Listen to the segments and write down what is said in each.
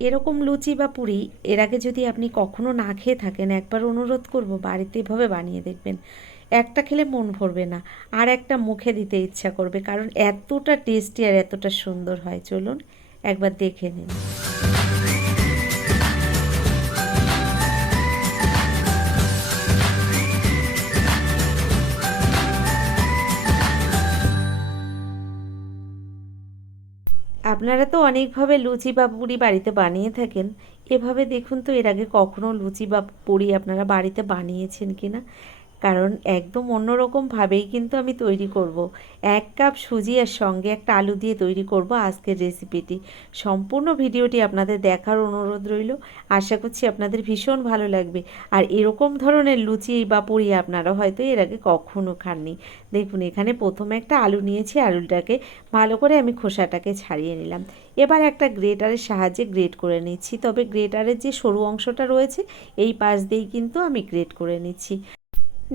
এরকম লুচি বা পুরি এর আগে যদি আপনি কখনো না খেয়ে থাকেন, একবার অনুরোধ করব বাড়িতে এভাবে বানিয়ে দেখবেন। একটা খেলে মন ভরবে না, আর একটা মুখে দিতে ইচ্ছা করবে, কারণ এতটা টেস্টি আর এতটা সুন্দর হয়। চলুন একবার দেখে নিন। আপনারা তো অনেকভাবে লুচি বা পুরি বাড়িতে বানিয়ে থাকেন। এভাবে দেখুন তো এর আগে কখনো লুচি বা পুরি আপনারা বাড়িতে বানিয়েছেন কি না। কারণ একদম অন্যরকমভাবেই কিন্তু আমি তৈরি করব। 1 কাপ সুজি আর সঙ্গে একটা আলু দিয়ে তৈরি করব আজকের রেসিপিটি। সম্পূর্ণ ভিডিওটি আপনাদের দেখার অনুরোধ রইল। আশা করছি আপনাদের ভীষণ ভালো লাগবে। আর এরকম ধরনের লুচি বা পুরি আপনারা হয়তো এর আগে কখনো খাননি। দেখুন এখানে প্রথমে একটা আলু নিয়েছি, আলুটাকে ভালো করে আমি খোসাটাকে ছাড়িয়ে নিলাম। এবার একটা গ্রেটারের সাহায্যে গ্রেট করে নিচ্ছি, তবে গ্রেটারের যে সরু অংশটা রয়েছে এই পাশ দিয়েই কিন্তু আমি গ্রেট করে নিচ্ছি।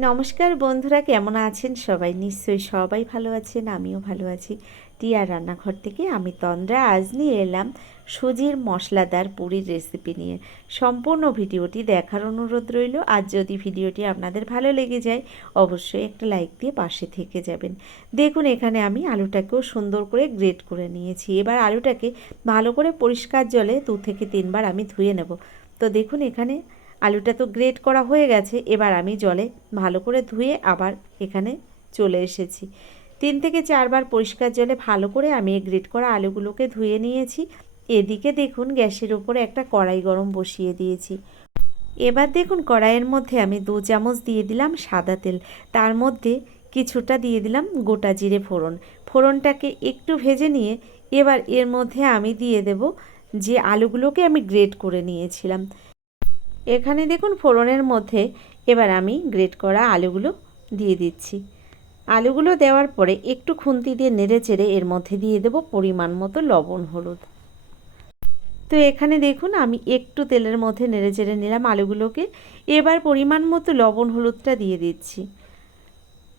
নমস্কার বন্ধুরা, কেমন আছেন সবাই? নিশ্চয়ই সবাই ভালো আছেন, আমিও ভালো আছি। টিয়ার রান্নাঘর থেকে আমি তন্দ্রা আজ নিয়ে এলাম সুজির মশলাদার পুরীর রেসিপি নিয়ে। সম্পূর্ণ ভিডিওটি দেখার অনুরোধ রইল। আর যদি ভিডিওটি আপনাদের ভালো লেগে যায় অবশ্যই একটা লাইক দিয়ে পাশে থেকে যাবেন। দেখুন এখানে আমি আলুটাকেও সুন্দর করে গ্রেট করে নিয়েছি। এবার আলুটাকে ভালো করে পরিষ্কার জলে 2 থেকে 3 বার আমি ধুয়ে নেব। তো দেখুন এখানে আলুটা তো গ্রেট করা হয়ে গেছে। এবার আমি জলে ভালো করে ধুয়ে আবার এখানে চলে এসেছি। 3 থেকে 4 বার পরিষ্কার জলে ভালো করে আমি এই গ্রেট করা আলুগুলোকে ধুয়ে নিয়েছি। এদিকে দেখুন গ্যাসের উপরে একটা কড়াই গরম বসিয়ে দিয়েছি। এবার দেখুন কড়াইয়ের মধ্যে আমি 2 চামচ দিয়ে দিলাম সাদা তেল। তার মধ্যে কিছুটা দিয়ে দিলাম গোটা জিরে ফোড়ন। ফোড়নটাকে একটু ভেজে নিয়ে এবার এর মধ্যে আমি দিয়ে দেব যে আলুগুলোকে আমি গ্রেট করে নিয়েছিলাম। এখানে দেখুন ফোড়নের মধ্যে এবার আমি গ্রেট করা আলুগুলো দিয়ে দিচ্ছি। আলুগুলো দেওয়ার পরে একটু খুন্তি দিয়ে নেড়ে চেড়ে এর মধ্যে দিয়ে দেব পরিমাণ মতো লবণ হলুদ। তো এখানে দেখুন আমি একটু তেলের মধ্যে নেড়ে চেড়ে নিলাম আলুগুলোকে। এবার পরিমাণ মতো লবণ হলুদটা দিয়ে দিচ্ছি।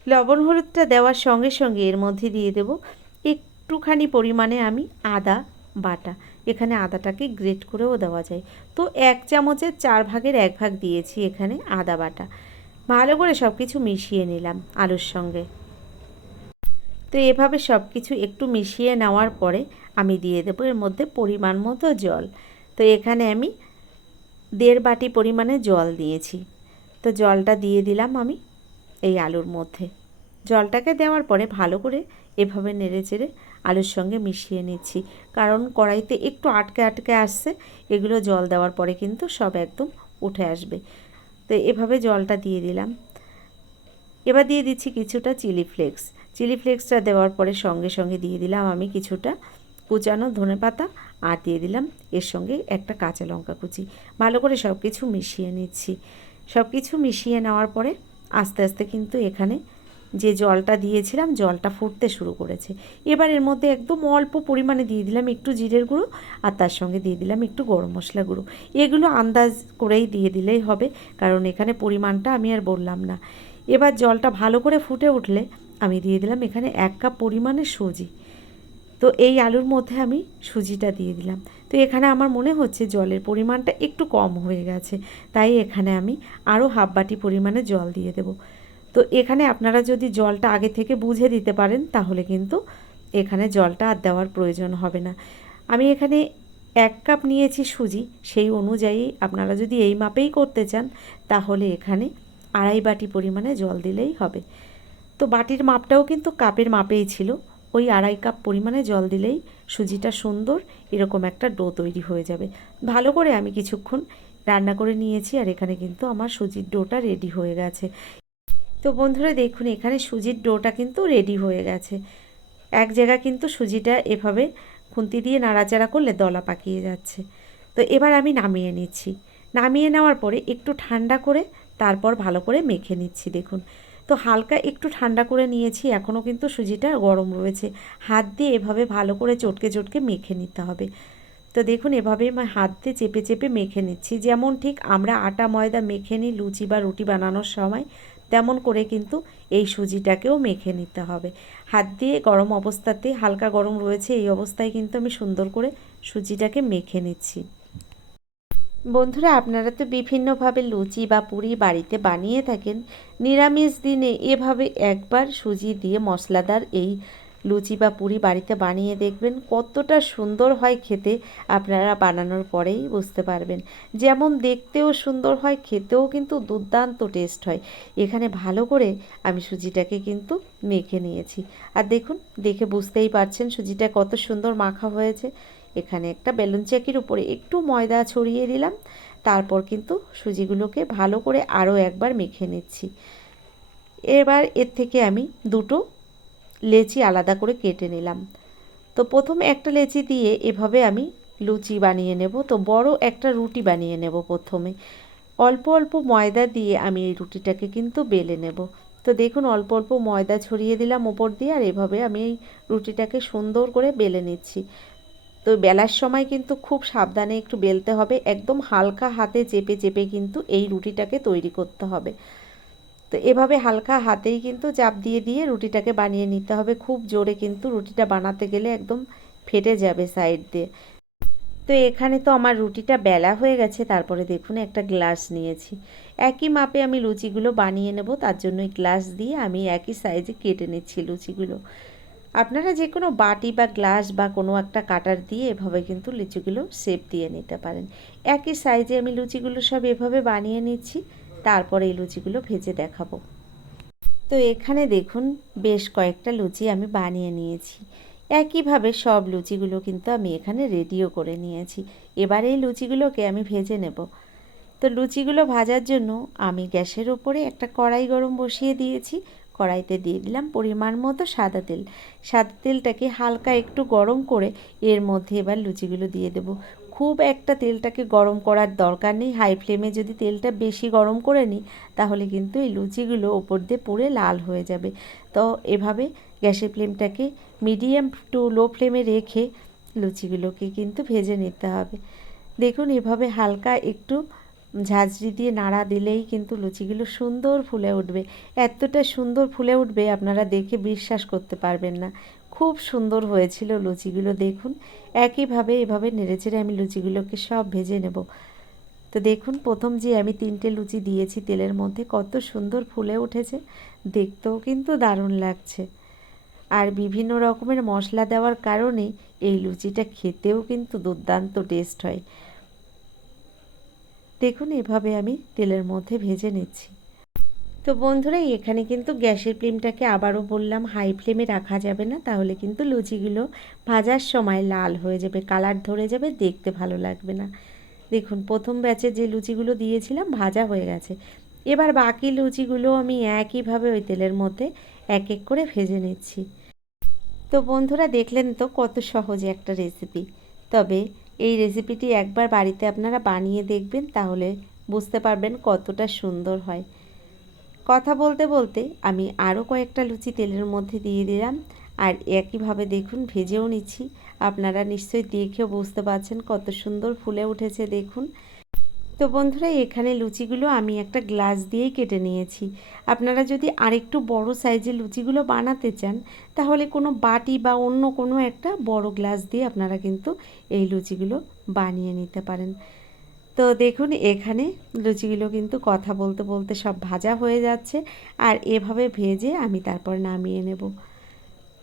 লবণ হলুদটা দেওয়ার সঙ্গে সঙ্গে এর মধ্যে দিয়ে দেব একটুখানি পরিমাণে আমি আদা বাটা। এখানে আদাটাকে গ্রেট করেও দেওয়া যায়। তো 1 চামচের 4 ভাগের 1 ভাগ দিয়েছি এখানে আদা বাটা। ভালো করে সব কিছু মিশিয়ে নিলাম আলুর সঙ্গে। তো এভাবে সব কিছু একটু মিশিয়ে নেওয়ার পরে আমি দিয়ে দেবো এর মধ্যে পরিমাণ মতো জল। তো এখানে আমি 1.5 বাটি পরিমাণে জল দিয়েছি। তো জলটা দিয়ে দিলাম আমি এই আলুর মধ্যে। জলটাকে দেওয়ার পরে ভালো করে এভাবে নেড়েচেড়ে আলুর সঙ্গে মিশিয়ে নিচ্ছি, কারণ কড়াইতে একটু আটকে আটকে আসছে। এগুলো জল দেওয়ার পরে কিন্তু সব একদম উঠে আসবে। তো এভাবে জলটা দিয়ে দিলাম। এবার দিয়ে দিচ্ছি কিছুটা চিলি ফ্লেক্স। চিলি ফ্লেক্সটা দেওয়ার পরে সঙ্গে সঙ্গে দিয়ে দিলাম আমি কিছুটা কুচানো ধনেপাতা, আর দিয়ে দিলাম এর সঙ্গে একটা কাঁচা লঙ্কা কুচি। ভালো করে সব কিছু মিশিয়ে নিচ্ছি। সব কিছু মিশিয়ে নেওয়ার পরে আস্তে আস্তে কিন্তু এখানে যে জলটা দিয়েছিলাম জলটা ফুটতে শুরু করেছে। এবার এর মধ্যে একদম অল্প পরিমাণে দিয়ে দিলাম একটু জিরের গুঁড়ো, আর তার সঙ্গে দিয়ে দিলাম একটু গরম মশলা গুঁড়ো। এগুলো আন্দাজ করেই দিয়ে দিলেই হবে, কারণ এখানে পরিমাণটা আমি আর বললাম না। এবার জলটা ভালো করে ফুটে উঠলে আমি দিয়ে দিলাম এখানে 1 কাপ পরিমাণে সুজি। তো এই আলুর মধ্যে আমি সুজিটা দিয়ে দিলাম। তো এখানে আমার মনে হচ্ছে জলের পরিমাণটা একটু কম হয়ে গেছে, তাই এখানে আমি আরও 1/2 বাটি পরিমাণে জল দিয়ে দেব। তো এখানে আপনারা যদি জলটা আগে থেকে বুঝে দিতে পারেন তাহলে কিন্তু এখানে জলটা আর দেওয়ার প্রয়োজন হবে না। আমি এখানে 1 কাপ নিয়েছি সুজি, সেই অনুযায়ী আপনারা যদি এই মাপেই করতে চান তাহলে এখানে 2.5 বাটি পরিমাণে জল দিলেই হবে। তো বাটির মাপটাও কিন্তু কাপের মাপেই ছিল। ওই 2.5 কাপ পরিমাণে জল দিলেই সুজিটা সুন্দর এরকম একটা ডো তৈরি হয়ে যাবে। ভালো করে আমি কিছুক্ষণ রান্না করে নিয়েছি, আর এখানে কিন্তু আমার সুজির ডোটা রেডি হয়ে গেছে। তো বন্ধুরা দেখুন এখানে সুজির ডোটা কিন্তু রেডি হয়ে গেছে। এক জায়গায় কিন্তু সুজিটা এভাবে খুন্তি দিয়ে নাড়াচাড়া করলে দলা পাকিয়ে যাচ্ছে। তো এবার আমি নামিয়ে নিচ্ছি। নামিয়ে নেওয়ার পরে একটু ঠান্ডা করে তারপর ভালো করে মেখে নিচ্ছি। দেখুন তো হালকা একটু ঠান্ডা করে নিয়েছি, এখনও কিন্তু সুজিটা গরম রয়েছে। হাত দিয়ে এভাবে ভালো করে চটকে চটকে মেখে নিতে হবে। তো দেখুন এভাবে হাত দিয়ে চেপে চেপে মেখে নিচ্ছি, যেমন ঠিক আমরা আটা ময়দা মেখে নিই লুচি বা রুটি বানানোর সময়, তেমন করে কিন্তু এই সুজিটাকেও মেখে নিতে হবে। হাত দিয়ে গরম অবস্থাতে, হালকা গরম রয়েছে এই অবস্থায় কিন্তু আমি সুন্দর করে সুজিটাকে মেখে নিচ্ছি। বন্ধুরা, আপনারা তো বিভিন্নভাবে লুচি বা পুরি বাড়িতে বানিয়ে থাকেন। নিরামিষ দিনে এভাবে একবার সুজি দিয়ে মশলাদার এই লুচি বা পুরি বাড়িতে বানিয়ে দেখবেন, কতটা সুন্দর হয় খেতে আপনারা বানানোর পরেই বুঝতে পারবেন। যেমন দেখতেও সুন্দর হয়, খেতেও কিন্তু দুর্দান্ত টেস্ট হয়। এখানে ভালো করে আমি সুজিটাকে কিন্তু মেখে নিয়েছি। আর দেখুন, দেখে বুঝতেই পারছেন সুজিটা কত সুন্দর মাখা হয়েছে। এখানে একটা বেলুন চাকির উপরে একটু ময়দা ছড়িয়ে দিলাম, তারপর কিন্তু সুজিগুলোকে ভালো করে আরও একবার মেখে নিচ্ছি। এবার এর থেকে আমি দুটো লেচি আলাদা করে কেটে নিলাম। তো প্রথমে একটা লেচি দিয়ে এভাবে আমি লুচি বানিয়ে নেব। তো বড় একটা রুটি বানিয়ে নেব প্রথমে। অল্প অল্প ময়দা দিয়ে আমি এই রুটিটাকে কিন্তু বেলে নেব। তো দেখুন, অল্প অল্প ময়দা ছড়িয়ে দিলাম ওপর দিয়ে, আর এভাবে আমি এই রুটিটাকে সুন্দর করে বেলে নিচ্ছি। তো বেলার সময় কিন্তু খুব সাবধানে একটু বেলতে হবে, একদম হালকা হাতে চেপে চেপে কিন্তু এই রুটিটাকে তৈরি করতে হবে। তো এভাবে হালকা হাতেই কিন্তু চাপ দিয়ে দিয়ে রুটিটাকে বানিয়ে নিতে হবে। খুব জোরে কিন্তু রুটিটা বানাতে গেলে একদম ফেটে যাবে সাইড দিয়ে। তো এখানে তো আমার রুটিটা বেলা হয়ে গেছে। তারপরে দেখুন, একটা গ্লাস নিয়েছি। একই মাপে আমি লুচিগুলো বানিয়ে নেব, তার জন্য এই গ্লাস দিয়ে আমি একই সাইজে কেটে নিচ্ছি লুচিগুলো। আপনারা যে কোনো বাটি বা গ্লাস বা কোনো একটা কাটার দিয়ে এভাবে কিন্তু লুচিগুলো শেপ দিয়ে নিতে পারেন। একই সাইজে আমি লুচিগুলো সব এভাবে বানিয়ে নিচ্ছি, তারপরে এই লুচিগুলো ভেজে দেখাবো। তো এখানে দেখুন, বেশ কয়েকটা লুচি আমি বানিয়ে নিয়েছি। একইভাবে সব লুচিগুলো কিন্তু আমি এখানে রেডিও করে নিয়েছি। এবার এই লুচিগুলোকে আমি ভেজে নেব। তো লুচিগুলো ভাজার জন্য আমি গ্যাসের ওপরে একটা কড়াই গরম বসিয়ে দিয়েছি। কড়াইতে দিয়ে দিলাম পরিমাণ মতো সাদা তেল। সাদা তেলটাকে হালকা একটু গরম করে এর মধ্যে এবার লুচিগুলো দিয়ে দেব। খুব একটা তেলটাকে গরম করার দরকার নেই। হাই ফ্লেমে যদি তেলটা বেশি গরম করে নিই, তাহলে কিন্তু এই লুচিগুলো ওপর দিয়ে পুড়ে লাল হয়ে যাবে। তো এভাবে গ্যাসের ফ্লেমটাকে মিডিয়াম টু লো ফ্লেমে রেখে লুচিগুলোকে কিন্তু ভেজে নিতে হবে। দেখুন, এভাবে হালকা একটু ঝাঁঝরি দিয়ে নাড়া দিলেই কিন্তু লুচিগুলো সুন্দর ফুলে উঠবে। এতটা সুন্দর ফুলে উঠবে, আপনারা দেখে বিশ্বাস করতে পারবেন না। খুব সুন্দর হয়েছিল লুচিগুলো। দেখুন, একইভাবে এভাবে নেড়েচেড়ে আমি লুচিগুলোকে সব ভেজে নেব। তো দেখুন, প্রথম যে আমি 3টে লুচি দিয়েছি তেলের মধ্যে, কত সুন্দর ফুলে উঠেছে। দেখতেও কিন্তু দারুণ লাগছে। আর বিভিন্ন রকমের মশলা দেওয়ার কারণে এই লুচিটা খেতেও কিন্তু দুর্দান্ত টেস্ট হয়। দেখুন, এভাবে আমি তেলের মধ্যে ভেজে নিচ্ছি। তো বন্ধুরা, এখানে কিন্তু গ্যাসের ফ্লেমটাকে আবারও বললাম হাই ফ্লেমে রাখা যাবে না, তাহলে কিন্তু লুচিগুলো ভাজার সময় লাল হয়ে যাবে, কালার ধরে যাবে, দেখতে ভালো লাগবে না। দেখুন, প্রথম ব্যাচে যে লুচিগুলো দিয়েছিলাম ভাজা হয়ে গেছে। এবার বাকি লুচিগুলো আমি একইভাবে ওই তেলের মধ্যে এক এক করে ভেজে নিচ্ছি। তো বন্ধুরা, দেখলেন তো কত সহজে একটা রেসিপি। তবে এই রেসিপিটি একবার বাড়িতে আপনারা বানিয়ে দেখবেন, তাহলে বুঝতে পারবেন কতটা সুন্দর হয়। কথা বলতে বলতে আমি আরও কয়েকটা লুচি তেলের মধ্যে দিয়ে দিলাম, আর একইভাবে দেখুন ভেজেও নিচ্ছি। আপনারা নিশ্চয়ই দেখেও বুঝতে পারছেন কত সুন্দর ফুলে উঠেছে। দেখুন, তো বন্ধুরা, এখানে লুচিগুলো আমি একটা গ্লাস দিয়েই কেটে নিয়েছি। আপনারা যদি আরেকটু বড় সাইজের লুচিগুলো বানাতে চান, তাহলে কোনো বাটি বা অন্য কোনো একটা বড় গ্লাস দিয়ে আপনারা কিন্তু এই লুচিগুলো বানিয়ে নিতে পারেন। তো দেখুন, এখানে লুচিগুলো কিন্তু কথা বলতে বলতে সব ভাজা হয়ে যাচ্ছে, আর এভাবে ভেজে আমি তারপর নামিয়ে নেব।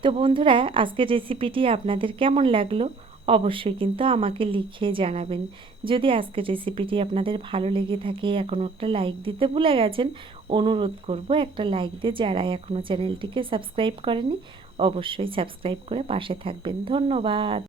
তো বন্ধুরা, আজকের রেসিপিটি আপনাদের কেমন লাগলো অবশ্যই কিন্তু আমাকে লিখে জানাবেন। যদি আজকের রেসিপিটি আপনাদের ভালো লেগে থাকে, এখনও একটা লাইক দিতে ভুলে গেছেন, অনুরোধ করব একটা লাইক দিয়ে যারা এখনও চ্যানেলটিকে সাবস্ক্রাইব করেনি অবশ্যই সাবস্ক্রাইব করে পাশে থাকবেন। ধন্যবাদ।